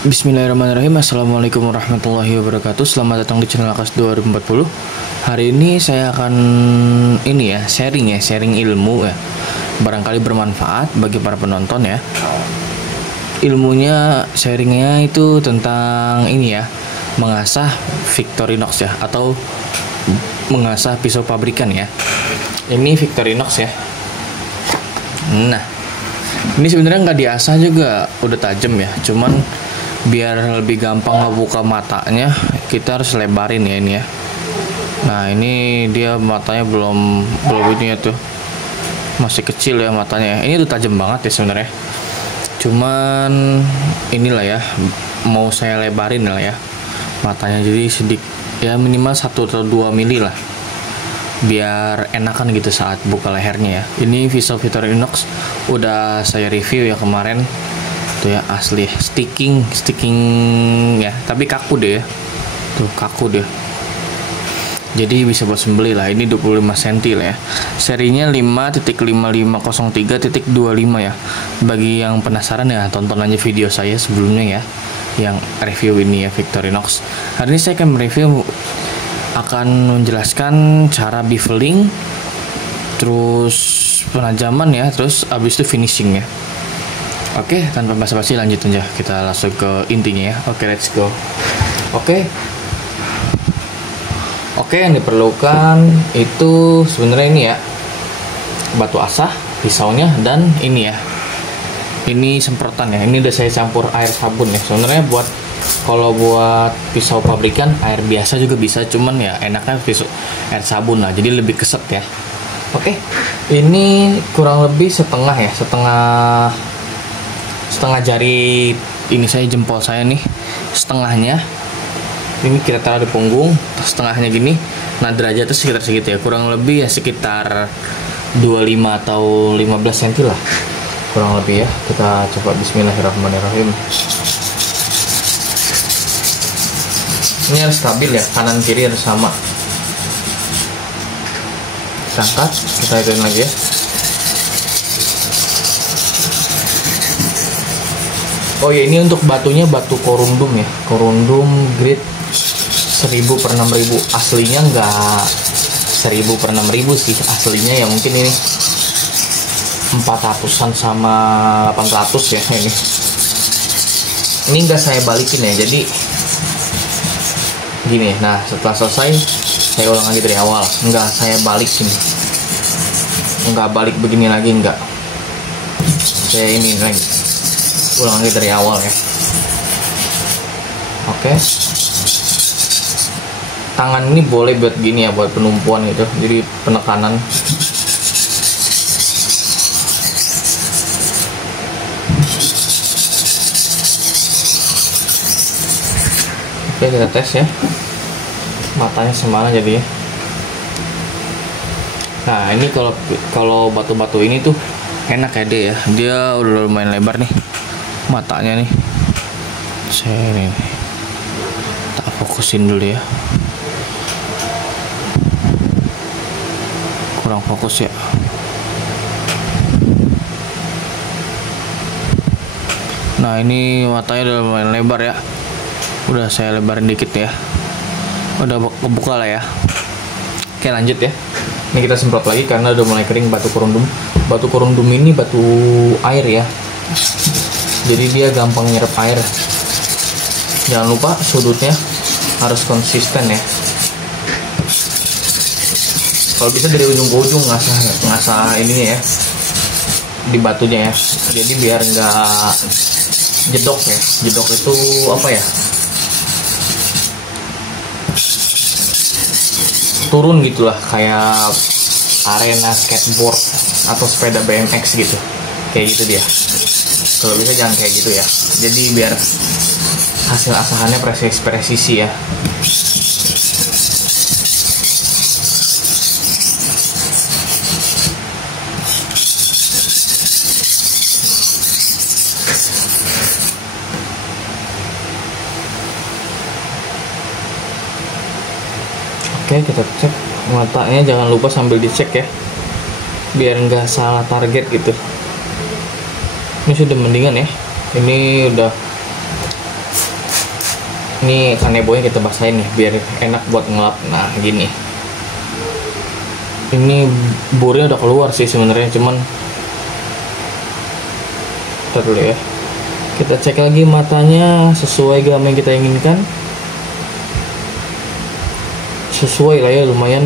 Bismillahirrahmanirrahim. Assalamualaikum warahmatullahi wabarakatuh. Selamat datang di channel Akas 2040. Hari ini saya akan sharing ilmu ya. Barangkali bermanfaat bagi para penonton ya. Ilmunya sharingnya itu tentang mengasah Victorinox ya, atau mengasah pisau pabrikan ya. Ini Victorinox ya. Nah, ini sebenarnya nggak diasah juga, udah tajam ya. Cuman biar lebih gampang ngebuka matanya, kita harus lebarin ya ini ya. Nah, ini dia matanya belum ini ya tuh. Masih kecil ya matanya. Ini tuh tajam banget ya sebenarnya. Cuman inilah ya, mau saya lebarin lah ya matanya, jadi sedikit ya, minimal 1 atau 2 mili lah, biar enakan gitu saat buka lehernya ya. Ini pisau Victorinox udah saya review ya kemarin tuh ya, asli sticking ya, tapi kaku deh ya, tuh kaku deh, jadi bisa buat sembeli lah. Ini 25 cm lah ya, serinya 5.5503.25 ya. Bagi yang penasaran ya, tonton aja video saya sebelumnya ya, yang review ini ya Victorinox. Hari ini saya akan mereview, akan menjelaskan cara beveling, terus penajaman ya, terus abis itu finishing ya. Oke, tanpa basa-basi lanjut aja, kita langsung ke intinya ya. Oke, let's go. Oke, yang diperlukan itu sebenarnya ini ya, batu asah, pisaunya, dan ini ya, ini semprotan ya. Ini udah saya campur air sabun ya. Sebenarnya kalau buat pisau pabrikan air biasa juga bisa, cuman ya enaknya pisau air sabun lah, jadi lebih keset ya. Oke, ini kurang lebih setengah jari ini, saya jempol saya nih, setengahnya ini kita taruh di punggung, setengahnya gini. Nah, derajatnya sekitar segitu ya, kurang lebih ya sekitar 25 atau 15 cm lah kurang lebih ya. Kita coba, bismillahirrahmanirrahim. Ini harus stabil ya, kanan kiri harus sama. Kita angkat, kita hidupin lagi ya. Oh ya, ini untuk batunya batu korundum ya, korundum grade 1000/6000. Aslinya nggak 1000/6000 sih, aslinya ya mungkin ini 400-an sama 800 ya ini. Ini nggak saya balikin ya, jadi gini. Nah, setelah selesai saya ulang lagi dari awal, nggak saya balikin, nggak balik begini lagi, nggak, saya ini lagi ulang lagi dari awal ya. Oke, tangan ini boleh buat gini ya, buat penumpuan gitu, jadi penekanan. Oke, kita tes ya matanya semana jadi ya. Nah, ini kalau batu-batu ini tuh enak ya dia udah lumayan lebar nih matanya nih. Saya ini tak fokusin dulu ya, kurang fokus ya. Nah, ini matanya udah lumayan lebar ya, udah saya lebarin dikit ya, udah kebuka lah ya. Oke, lanjut ya. Ini kita semprot lagi karena udah mulai kering batu korundum. Batu korundum ini batu air ya, jadi dia gampang nyerap air. Jangan lupa sudutnya harus konsisten ya. Kalau bisa dari ujung ke ujung ngasah ininya ya, di batunya ya, jadi biar nggak jedok ya. Jedok itu apa ya, turun gitulah, kayak arena skateboard atau sepeda BMX gitu, kayak gitu dia. Kalau bisa jangan kayak gitu ya, jadi biar hasil asahannya presisi ya. Oke, kita cek matanya, jangan lupa sambil dicek ya, biar nggak salah target gitu. Ini sudah mendingan ya, ini udah Ini kanebonya kita basahin nih biar enak buat ngelap. Nah gini, ini burnya udah keluar sih sebenarnya, cuman ntar dulu ya, kita cek lagi matanya sesuai gambar yang kita inginkan. Sesuai lah ya, lumayan.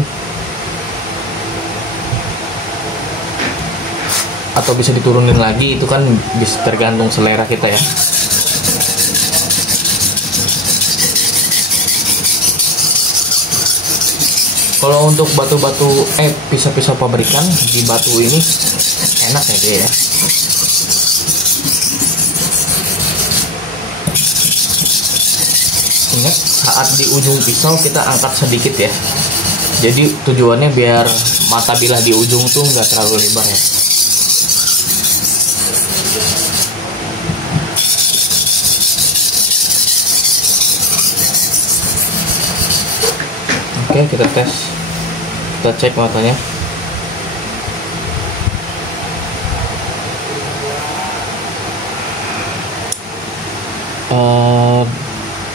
Atau bisa diturunin lagi, itu kan bisa tergantung selera kita ya. Kalau untuk batu-batu pisau-pisau pabrikan di batu ini enak ya dia ya. Ingat, saat di ujung pisau kita angkat sedikit ya. Jadi tujuannya biar mata bilah di ujung tuh nggak terlalu lebar ya. Oke, kita tes. Kita cek matanya.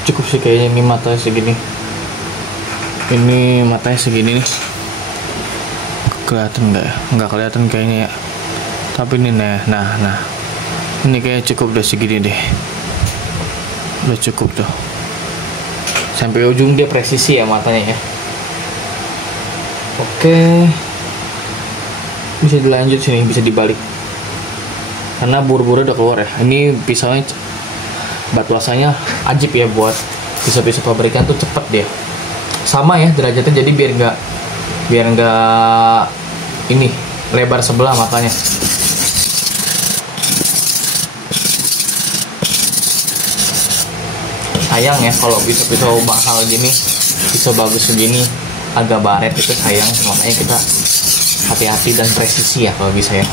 Cukup sih kayaknya, ini matanya segini. Ini matanya segini nih. Kelihatan nggak ya? Nggak kelihatan kayaknya ya. Tapi ini nah. Ini kayaknya cukup udah segini deh. Udah cukup tuh. Sampai ujung dia presisi ya matanya ya. Oke, bisa dilanjut sini, bisa dibalik karena buru-buru udah keluar ya. Ini pisaunya batu asanya ajib ya, buat pisau-pisau pabrikan tuh cepet dia. Sama ya derajatnya, jadi biar nggak ini lebar sebelah makanya. Sayang ya kalau pisau-pisau mahal gini, pisau bagus segini agak baret, itu sayang. Makanya kita hati-hati dan presisi ya kalau bisa ya.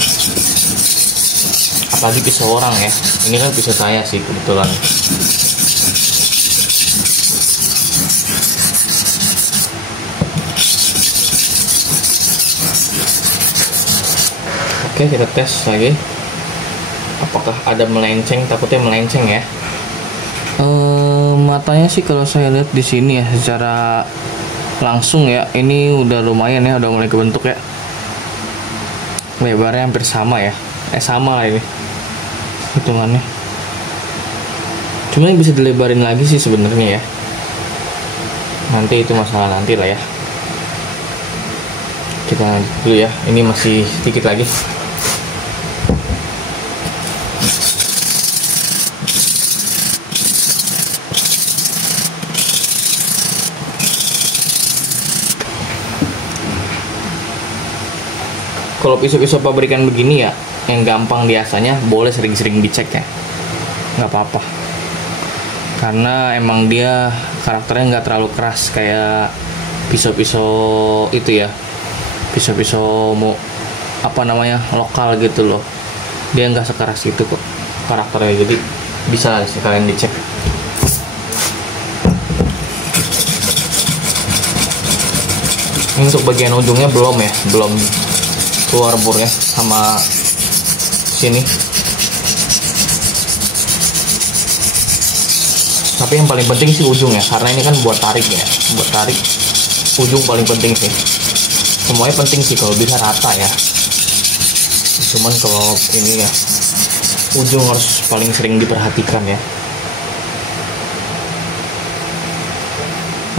Apalagi pisau orang ya. Ini kan pisau saya sih kebetulan. Oke, kita tes lagi. Apakah ada melenceng? Takutnya melenceng ya. Matanya sih kalau saya lihat di sini ya, secara langsung ya, ini udah lumayan ya, udah mulai kebentuk ya. Lebarnya hampir sama ya, sama lah ini hitungannya. Cuma bisa dilebarin lagi sih sebenarnya ya. Nanti itu masalah nanti lah ya. Kita lanjut dulu ya, ini masih sedikit lagi. Kalau pisau-pisau pabrikan begini ya, yang gampang biasanya boleh sering-sering dicek ya, nggak apa-apa. Karena emang dia karakternya nggak terlalu keras kayak pisau-pisau itu ya, pisau-pisau apa namanya lokal gitu loh. Dia nggak sekeras itu kok karakternya, jadi bisa sekalian dicek. Ini untuk bagian ujungnya belum keluar burnya sama sini. Tapi yang paling penting sih ujung ya, karena ini kan buat tarik ya, buat tarik ujung paling penting sih. Semuanya penting sih kalau bisa rata ya, cuman kalau ini ya ujung harus paling sering diperhatikan ya.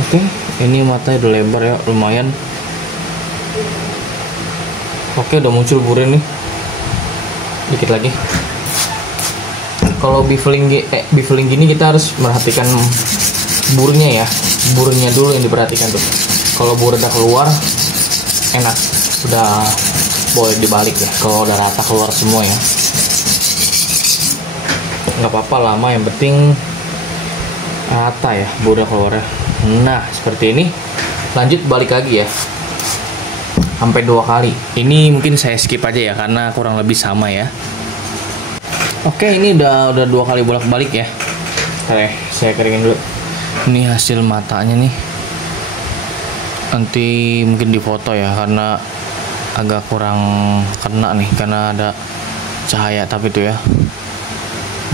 Oke, ini matanya udah lebar ya, lumayan. Oke, udah muncul burnya nih. Dikit lagi. Kalau beveling gini kita harus merhatikan burnya ya. Burnya dulu yang diperhatikan tuh. Kalau bur udah keluar, enak. Udah boleh dibalik ya. Kalau udah rata keluar semua ya. Nggak apa-apa lama, yang penting rata ya burnya keluarnya. Nah, seperti ini. Lanjut balik lagi ya. Sampai 2 kali. Ini mungkin saya skip aja ya karena kurang lebih sama ya. Oke, ini udah 2 kali bolak-balik ya. Oke, saya keringin dulu. Ini hasil matanya nih. Nanti mungkin difoto ya karena agak kurang kena nih karena ada cahaya tapi tuh ya.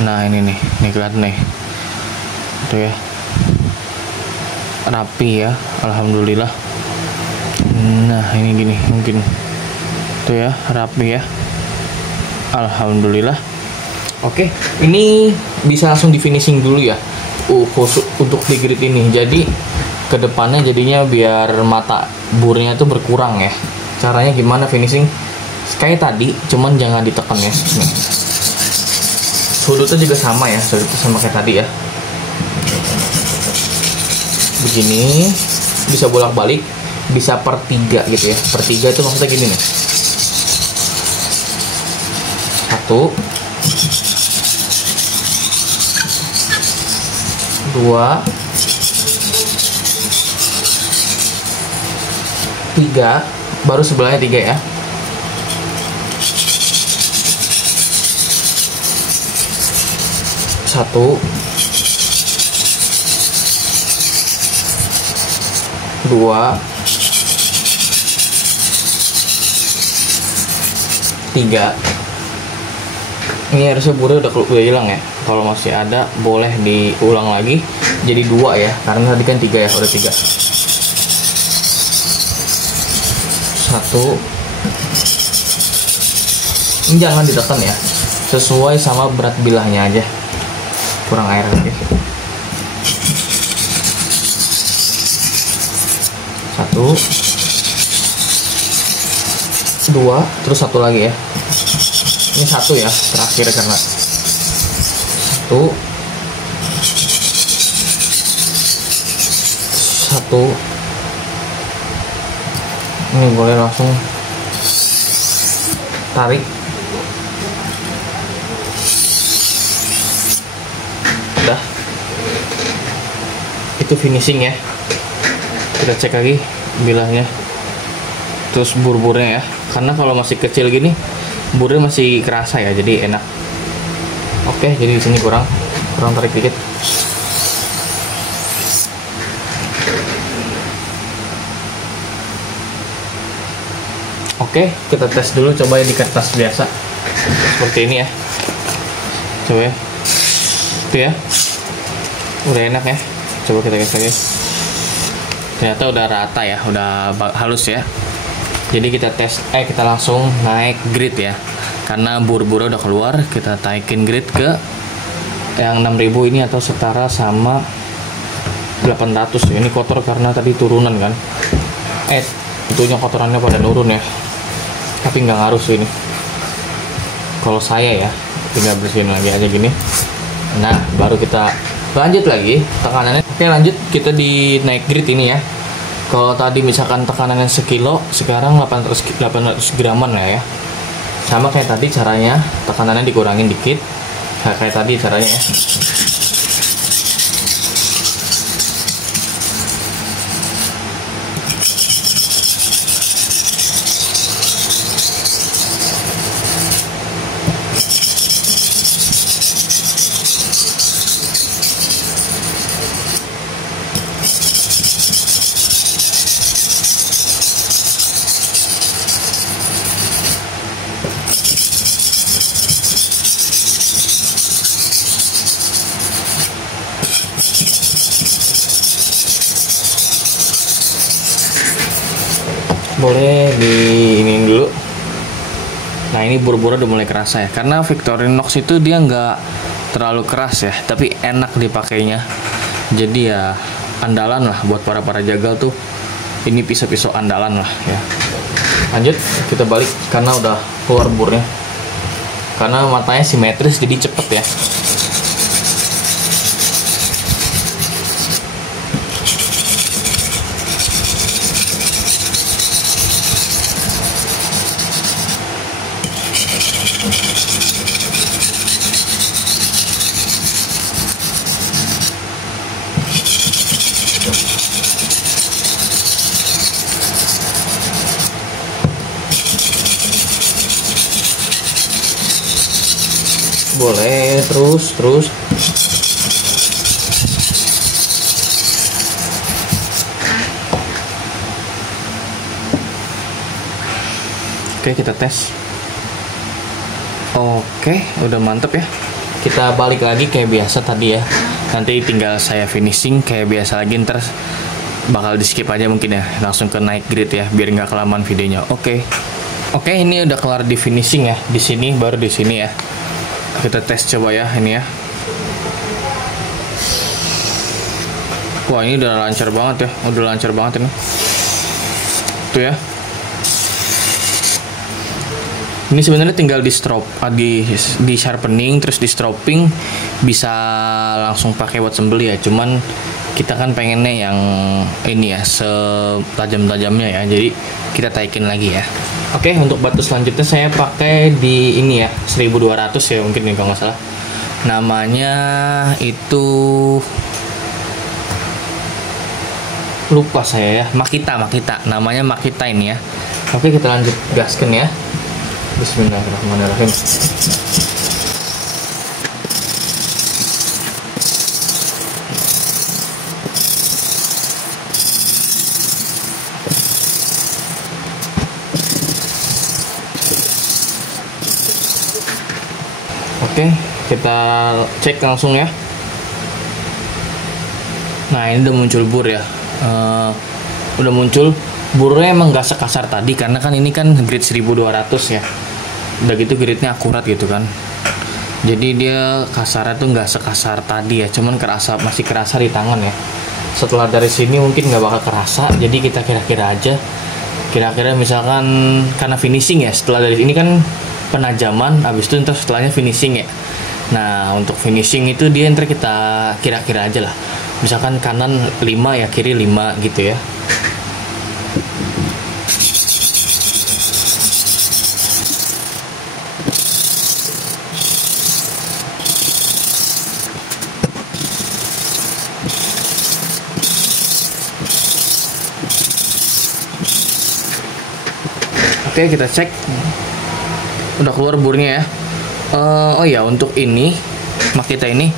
Nah, ini kelihatan nih. Tuh ya. rapi ya, alhamdulillah. Nah ini gini mungkin tuh ya, rapi ya, alhamdulillah. Oke, ini bisa langsung di finishing dulu ya, khusus untuk di grid ini. Jadi kedepannya jadinya biar mata burnya tuh berkurang ya. Caranya gimana finishing? Kayak tadi, cuman jangan ditekan ya. Nih. Sudutnya juga sama ya, sudutnya sama kayak tadi ya. Begini, bisa bolak-balik, bisa per 3 gitu ya. Per 3 itu maksudnya gini nih. 1, 2, 3, baru sebelahnya 3 ya. 1, 2, 3. Ini harusnya burnya udah hilang ya. Kalau masih ada boleh diulang lagi jadi 2 ya, karena tadi kan 3 ya, udah 3. 1. Ini jangan ditekan ya, sesuai sama berat bilahnya aja. Kurang air lagi. 1, 2, terus 1 lagi ya. Ini 1 ya, terakhir karena 1, 1. Ini boleh langsung tarik. Udah, itu finishing ya. Kita cek lagi bilahnya, terus bur-burnya ya, karena kalau masih kecil gini burnya masih kerasa ya, jadi enak. Oke, jadi di sini kurang tarik dikit. Oke, kita tes dulu, coba ya di kertas biasa seperti ini ya. Coba ya, itu ya, udah enak ya. Coba kita tes lagi. Ternyata udah rata ya, udah halus ya. Jadi kita tes, kita langsung naik grid ya, karena bur-burnya udah keluar. Kita taikin grid ke yang 6000 ini atau setara sama 800 ya. Ini kotor karena tadi turunan kan, tentunya kotorannya pada nurun ya, tapi nggak ngaruh sih ini. Kalau saya ya tinggal bersihin lagi aja gini. Nah, baru kita lanjut lagi tekanannya. Oke, lanjut kita di naik grid ini ya. Kalau tadi misalkan tekanannya 1 kilo, sekarang 800 graman lah ya. Sama kayak tadi caranya, tekanannya dikurangin dikit. Nah, kayak tadi caranya ya. Boleh di ini dulu. Nah, ini buru-buru udah mulai kerasa ya, karena Victorinox itu dia nggak terlalu keras ya, tapi enak dipakainya. Jadi ya andalan lah buat para jagal tuh. Ini pisau-pisau andalan lah ya. Lanjut, kita balik karena udah keluar burnya. Karena matanya simetris jadi cepet ya. Boleh terus. Oke, kita tes. Oke, udah mantep ya. Kita balik lagi kayak biasa tadi ya. Nanti tinggal saya finishing kayak biasa lagi, ntar bakal di skip aja mungkin ya, langsung ke naik grid ya biar nggak kelamaan videonya. Oke, ini udah kelar di finishing ya, di sini baru di sini ya. Kita tes coba ya ini ya. Wah, ini udah lancar banget ya, udah lancar banget ini. Tuh ya. Ini sebenarnya tinggal di strop, di sharpening terus di stropping, bisa langsung pakai buat sembeli ya. Cuman kita kan pengennya yang ini ya, setajam-tajamnya ya. Jadi kita taikin lagi ya. Oke, untuk batu selanjutnya saya pakai di ini ya, 1200 ya mungkin nih kalau nggak salah. Namanya itu lupa saya ya, Makita. Namanya Makita ini ya. Oke, kita lanjut gaskan ya. Bismillahirrahmanirrahim. Oke, kita cek langsung ya. Nah, ini udah muncul bur ya. Udah muncul burnya, emang gak sekasar tadi karena kan ini kan grid 1200 ya. Udah gitu gridnya akurat gitu kan. Jadi dia kasarnya tuh nggak sekasar tadi ya, cuman masih kerasa di tangan ya. Setelah dari sini mungkin nggak bakal kerasa. Jadi kita kira-kira aja. Kira-kira misalkan karena finishing ya. Setelah dari ini kan penajaman, habis itu ntar setelahnya finishing ya. Nah, untuk finishing itu dia ntar kita kira-kira aja lah. Misalkan kanan 5 ya, kiri 5 gitu ya. Oke, kita cek. Udah keluar burnya ya. Oh ya, untuk ini Makita ini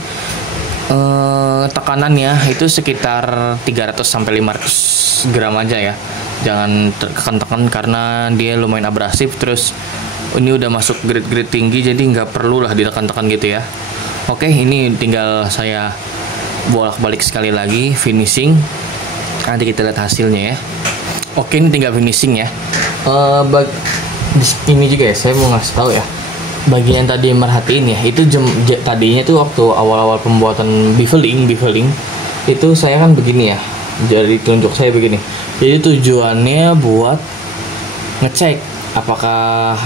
tekanannya itu sekitar 300 sampai 500 gram aja ya. Jangan tekan-tekan karena dia lumayan abrasif. Terus ini udah masuk grade-grade tinggi, jadi nggak perlu lah ditekan-tekan gitu ya. Oke, ini tinggal saya bolak-balik sekali lagi finishing. Nanti kita lihat hasilnya ya. Oke, ini tinggal finishing ya. Ini juga ya, saya mau ngasih tahu ya. Bagian tadi merhatiin ya, itu tadinya tuh waktu awal-awal pembuatan beveling itu saya kan begini ya. Jadi tunjuk saya begini. Jadi tujuannya buat ngecek apakah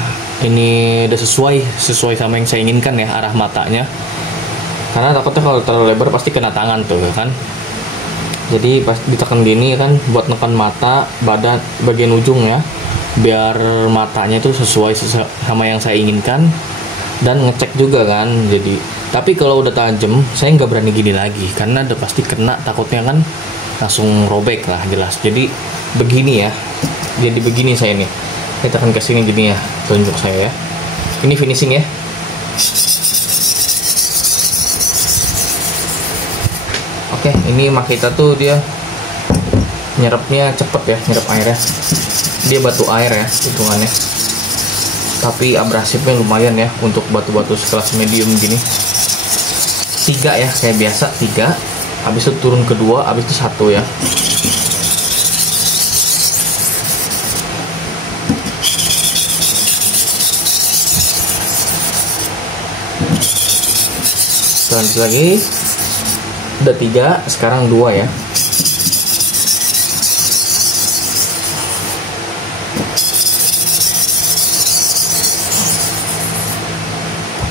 ini udah sesuai sama yang saya inginkan ya, arah matanya. Karena takutnya kalau terlalu lebar pasti kena tangan tuh kan. Jadi pas ditekan gini kan buat nekan mata, bagian ujung ya, biar matanya itu sesuai sama yang saya inginkan, dan ngecek juga kan. Jadi tapi kalau udah tajam saya nggak berani gini lagi karena udah pasti kena, takutnya kan langsung robek lah jelas. Jadi begini ya, jadi begini saya nih, kita akan kesini gini ya, tunjuk saya ya. Ini finishing ya. Oke, ini Makita tuh dia nyerapnya cepet ya, nyerap airnya. Dia batu air ya hitungannya. Tapi abrasifnya lumayan ya untuk batu-batu sekelas medium gini. 3 ya, kayak biasa 3. Habis itu turun kedua, habis itu 1 ya. Lanjut lagi. Udah 3, sekarang 2 ya.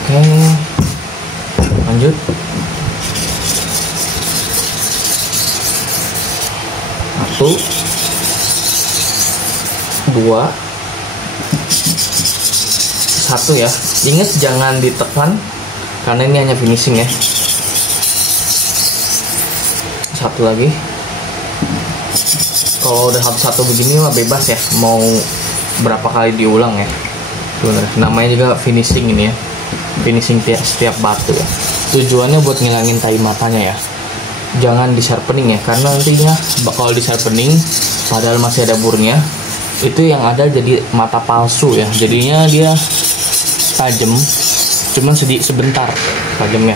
Oke, lanjut. Satu, 2, 1 ya. Ingat jangan ditekan karena ini hanya finishing ya. 1 lagi. Kalau udah satu begini mah bebas ya, mau berapa kali diulang ya. Sebenarnya namanya juga finishing ini ya, finishing setiap batu ya. Tujuannya buat ngilangin tai matanya ya. Jangan di sharpening ya, karena nantinya bakal di sharpening padahal masih ada burnya, itu yang ada jadi mata palsu ya. Jadinya dia tajam cuman sebentar tajamnya,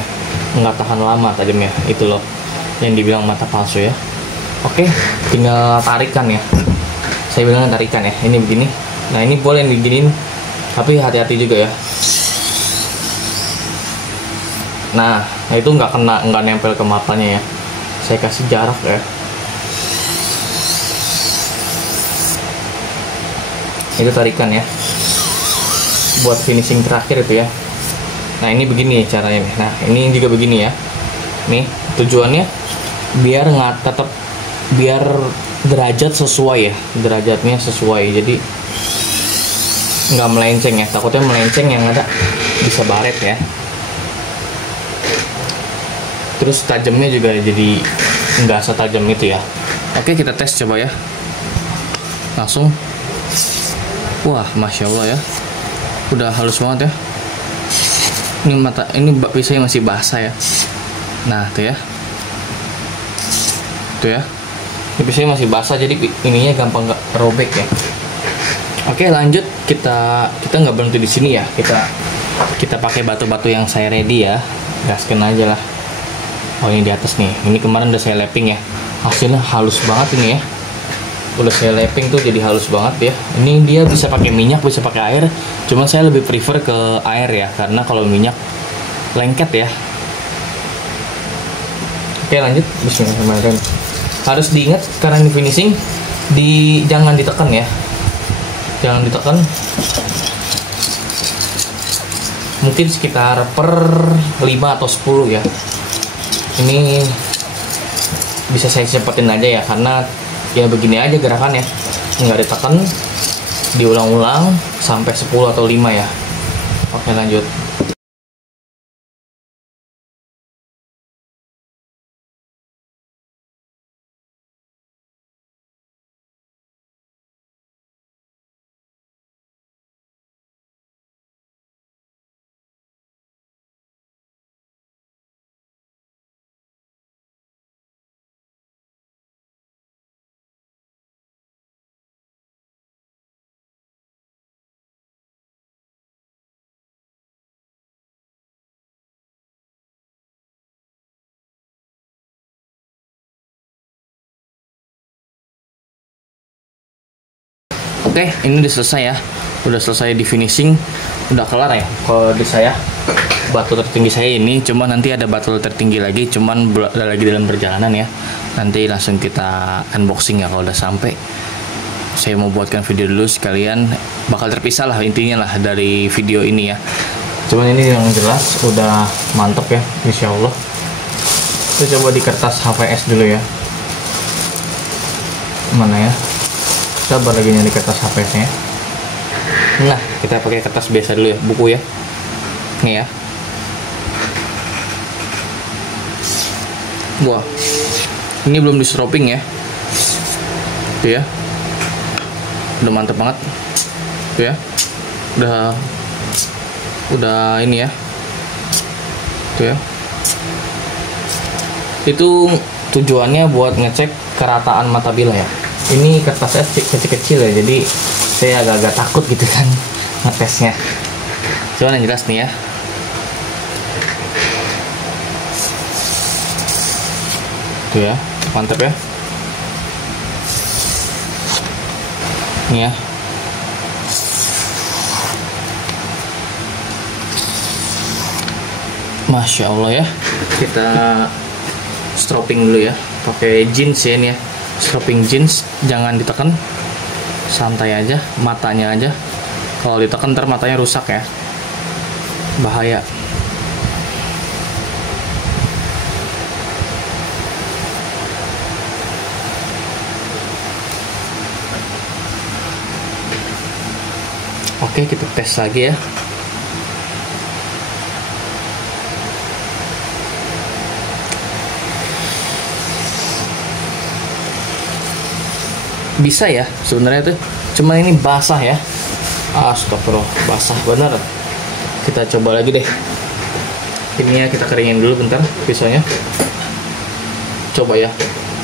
nggak tahan lama tajamnya. Itu loh yang dibilang mata palsu ya. Oke, tinggal tarikan ya. Saya bilang tarikan ya. Ini begini. Nah ini boleh diginin, tapi hati-hati juga ya. Nah itu nggak nempel ke matanya ya. Saya kasih jarak ya. Itu tarikan ya. Buat finishing terakhir itu ya. Nah ini begini caranya. Nah ini juga begini ya. Nih tujuannya biar tetap biar derajat sesuai ya, derajatnya sesuai, jadi nggak melenceng ya. Takutnya melenceng yang ada bisa baret ya. Terus tajamnya juga jadi nggak setajam itu ya. Oke, kita tes coba ya. Langsung. Wah, masya Allah ya. Udah halus banget ya. Ini pisaunya masih basah ya. Nah, tuh ya. Tuh ya. Ini pisaunya masih basah, jadi ininya gampang nggak robek ya. Oke, lanjut kita nggak berhenti di sini ya. Kita pakai batu-batu yang saya ready ya. Gaskan aja lah. Oh, ini di atas nih. Ini kemarin udah saya lapping ya. Hasilnya halus banget ini ya. Udah saya lapping tuh jadi halus banget ya. Ini dia bisa pakai minyak, bisa pakai air. Cuman saya lebih prefer ke air ya, karena kalau minyak lengket ya. Oke, lanjut. Bismillahirrahmanirrahim. Harus diingat karena ini finishing, jangan ditekan ya. Jangan ditekan. Mungkin sekitar per 5 atau 10 ya. Ini bisa saya cepetin aja ya, karena ya begini aja gerakannya, nggak ditekan, diulang-ulang sampai 10 atau 5 ya. Oke, lanjut. Oke, ini udah selesai ya. Udah selesai di finishing, udah kelar ya. Kalau di saya, batu tertinggi saya ini, cuma nanti ada batu tertinggi lagi, cuman lagi dalam perjalanan ya. Nanti langsung kita unboxing ya kalau udah sampai. Saya mau buatkan video dulu sekalian, bakal terpisah lah intinya lah dari video ini ya. Cuman ini yang jelas udah mantep ya, insya Allah. Kita coba di kertas HVS dulu ya. Mana ya? Sabar lagi nyari kertas HVS-nya. Nah, kita pakai kertas biasa dulu ya, buku ya. Nih ya. Wah, ini belum di stroping ya. Tuh ya. Udah mantep banget. Tuh ya. Udah ini ya. Tuh ya. Itu tujuannya buat ngecek kerataan mata bila ya. Ini kertasnya kecil-kecil ya, jadi saya agak-agak takut gitu kan ngetesnya. Cuman yang jelas nih ya. Tuh ya, mantap ya. Nih ya. Masya Allah ya. Kita stropping dulu ya, pakai jeans ya ini ya. Stropping jeans, jangan ditekan, santai aja, matanya aja. Kalau ditekan ntar matanya rusak ya, bahaya. Oke, kita tes lagi ya. Bisa ya sebenarnya tuh, cuman ini basah ya. Astagfirullah, basah bener. Kita coba lagi deh. Ini ya, kita keringin dulu bentar pisaunya. Coba ya.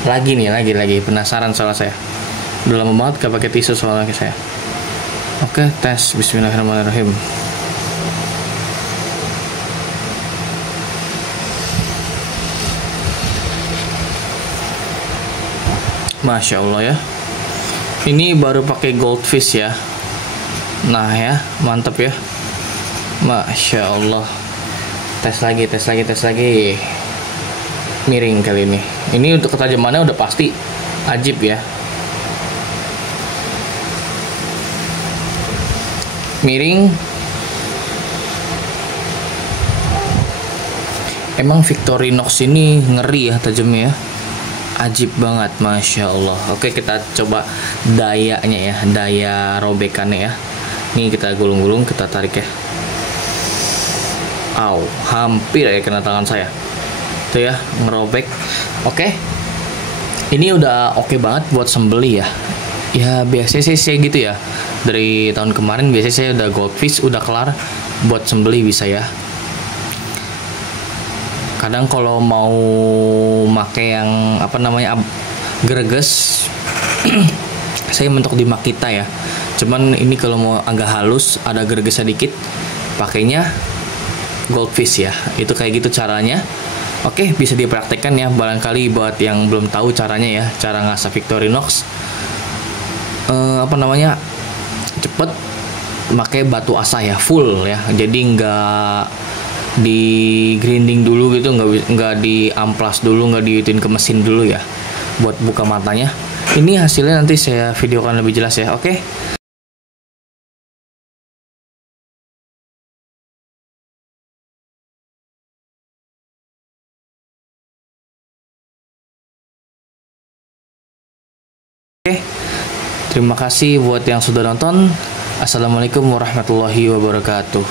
Lagi nih, lagi penasaran soal saya. Udah lama banget gak pakai tisu soalnya saya. Oke, tes. Bismillahirrahmanirrahim. Masya Allah ya. Ini baru pakai goldfish ya. Nah ya, mantap ya. Masya Allah. Tes lagi, tes lagi, tes lagi. Miring kali ini. Ini untuk ketajamannya udah pasti ajib ya. Miring. Emang Victorinox ini ngeri ya tajamnya ya. Ajib banget, Masya Allah. Oke, kita coba dayanya ya, daya robekannya ya. Ini kita gulung-gulung, kita tarik ya. Au, hampir ya kena tangan saya. Tuh ya, ngerobek. Oke. Ini udah oke banget buat sembeli ya. Ya biasanya saya gitu ya. Dari tahun kemarin biasanya saya udah goldfish, udah kelar buat sembeli bisa ya. Kadang kalau mau make yang apa namanya greges saya mentok di Makita ya. Cuman ini kalau mau agak halus, ada gregesnya dikit, pakainya goldfish ya. Itu kayak gitu caranya. Oke, bisa dipraktekkan ya, barangkali buat yang belum tahu caranya ya, cara ngasah Victorinox. Apa namanya, cepet, pakai batu asah ya, full ya. Jadi nggak di grinding dulu gitu, nggak di amplas dulu, nggak diitin ke mesin dulu ya, buat buka matanya. Ini hasilnya nanti saya videokan lebih jelas ya. Oke. Terima kasih buat yang sudah nonton. Assalamualaikum warahmatullahi wabarakatuh.